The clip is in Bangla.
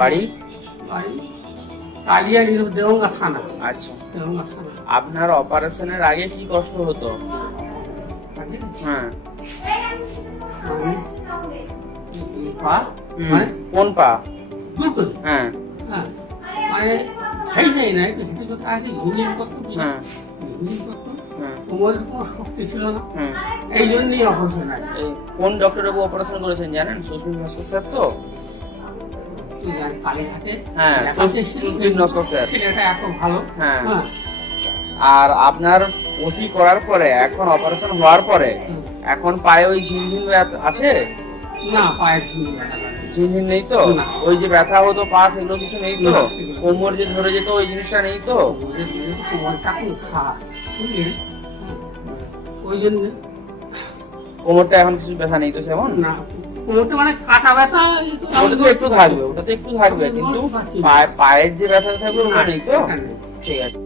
বাড়ি? বাড়ি কালিয়াড়ি, দেওঙ্গা থানা। আচ্ছা, দেওঙ্গা থানা। আপনার অপারেশনের আগে কি কষ্ট হতো? হ্যাঁ, পা কোন পা? দুটো। হ্যাঁ মানে ছাই না, একটু হেঁটে চলতে আগে ঝুঁঝিন করতো, ঝুঁঝিন করতো, কোমরের কোনো শক্তি ছিল না, এই জন্যই অপারেশন হয়। কোন ডক্টরের অপারেশন করেছেন জানেন? সুস্মিত নস্কর স্যার তো? কালীঘাটে। হ্যাঁ, সুস্মিত নস্কর স্যার। ছেলেটা এত ভালো। হ্যাঁ। আর আপনার ওটি করার পরে, এখন অপারেশন হওয়ার পরে এখন পায়ে ওই ঝিনঝিন আছে? না, পায়ের ঝিনঝিন ব্যথা ঝিনঝিন নেই তো? ওই যে ব্যথা হতো পা, সেগুলো কিছু নেই তো? কোমর যে ধরে যেত ওই জিনিসটা নেই তো? কোমরটা খুব খারাপ, বুঝলেন? ওই জন্য কোমরটা এখন কিছু ব্যথা নেই তো সেমন? না, কোমরটা মানে কাটা ব্যথা ওটা তো একটু থাকবে, ওটা তো একটু থাকবে, কিন্তু পায়ের যে ব্যথা থাকবে ওটা নেই তো? ঠিক আছে।